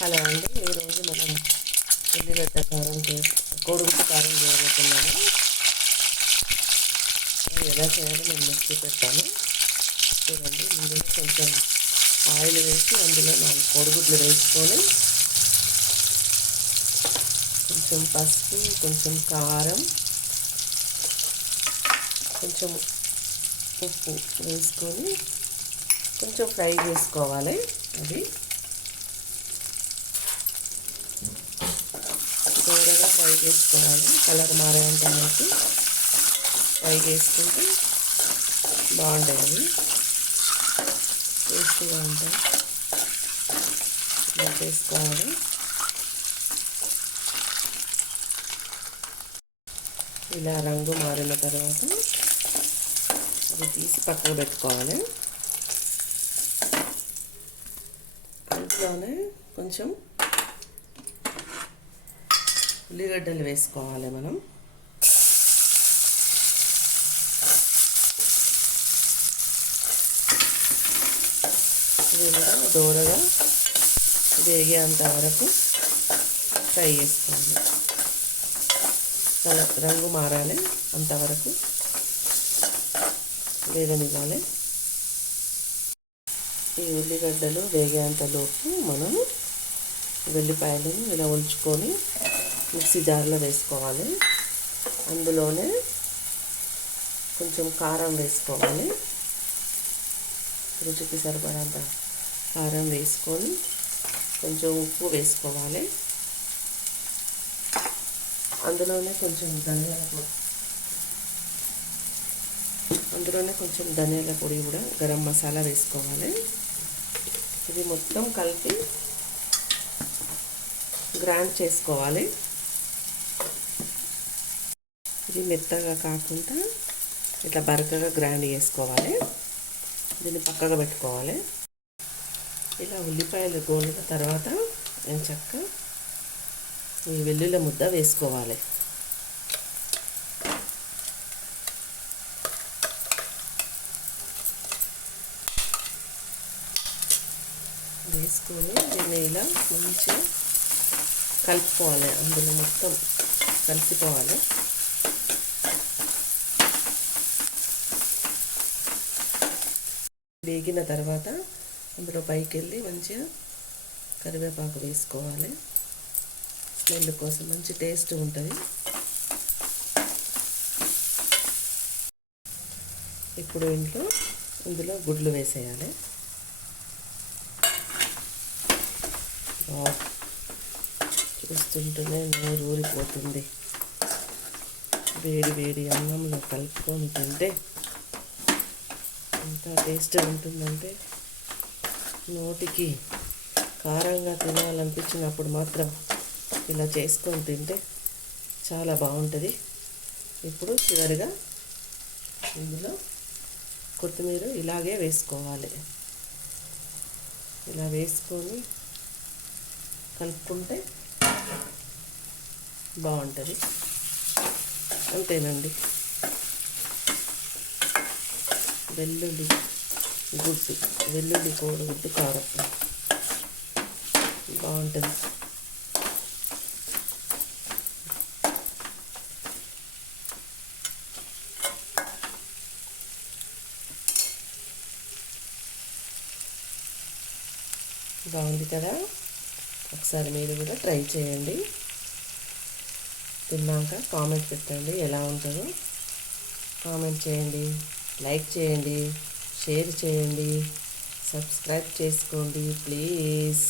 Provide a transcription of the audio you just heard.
Hello అండి, ఈరోజు మనం ఉల్లిగడ్డ కారం కోడిగుడ్డు కారం చేయబోతున్నాము. అది ఎలా చేయాలో నేను మీకు చూపెట్టాను. చూడండి, ముందుగా కొంచెం ఆయిల్ వేసి అందులో 4 కోడిగుడ్లు వేసుకొని కొంచెం పసుపు, కొంచెం కారం, కొంచెం ఉప్పు వేసుకొని కొంచెం ఫ్రై చేసుకోవాలి. అది దూరగా ఫ్రై చేసుకోవాలి. కలర్ మారేంత వరకు ఫ్రై చేసుకుంటే బాగుంటాయి. అవి టేస్టీగా ఉంటాయి. ఇలా చేసుకోవాలి. ఇలా రంగు మారిన తర్వాత అది తీసి పక్కకు పెట్టుకోవాలి. అందులోనే కొంచెం ఉల్లిగడ్డలు వేసుకోవాలి. మనం ఇది కూడా దూరగా వేగేంత వరకు ఫ్రై చేసుకోవాలి. రంగు మారాలి అంతవరకు వేగనివ్వాలి. ఈ ఉల్లిగడ్డలు వేగేంతలోపు మనం వెల్లిపాయలను ఇలా ఉంచుకొని మిక్సీ జార్లో వేసుకోవాలి. అందులోనే కొంచెం కారం వేసుకోవాలి. రుచికి సరిపడంత కారం వేసుకొని కొంచెం ఉప్పు వేసుకోవాలి. అందులోనే కొంచెం ధనియాల పొడి కూడా గరం మసాలా వేసుకోవాలి. ఇది మొత్తం కలిపి గ్రైండ్ చేసుకోవాలి. ఇది మెత్తగా కాకుండా ఇట్లా బరకగా గ్రైండ్ చేసుకోవాలి. దీన్ని పక్కగా పెట్టుకోవాలి. ఇలా ఉల్లిపాయలు గోలిన తర్వాత చక్కగా ఈ వెల్లుల్లి ముద్ద వేసుకోవాలి. వేసుకొని దీన్ని ఇలా మంచిగా కలుపుకోవాలి. అందులో మొత్తం కలిసిపోవాలి. వేగిన తర్వాత అందులో పైకి వెళ్ళి మంచిగా కరివేపాకు వేసుకోవాలి. స్మెల్ కోసం మంచి టేస్ట్ ఉంటుంది. ఇప్పుడు ఇందులో గుడ్లు వేసేయాలి. చూస్తుంటేనే నోరు ఊరిపోతుంది. వేడి వేడి అన్నంలో కలుపుకొని తింటే ఎంత టేస్ట్ ఉంటుందంటే, నోటికి కారంగా తినాలనిపించినప్పుడు మాత్రం ఇలా చేసుకొని తింటే చాలా బాగుంటుంది. ఇప్పుడు చివరిగా ఇందులో కొత్తిమీర ఇలాగే వేసుకోవాలి. ఇలా వేసుకొని కలుపుకుంటే బాగుంటుంది. అంతేనండి, వెల్లుల్లి కోడిగుడ్డు కారం బాగుంటుంది. బాగుంది కదా, ఒకసారి మీరు కూడా ట్రై చేయండి. తిన్నాక కామెంట్ పెట్టండి ఎలా ఉంటుందో. కామెంట్ చేయండి, లైక్ చేయండి, షేర్ చేయండి, సబ్స్క్రైబ్ చేసుకోండి ప్లీజ్.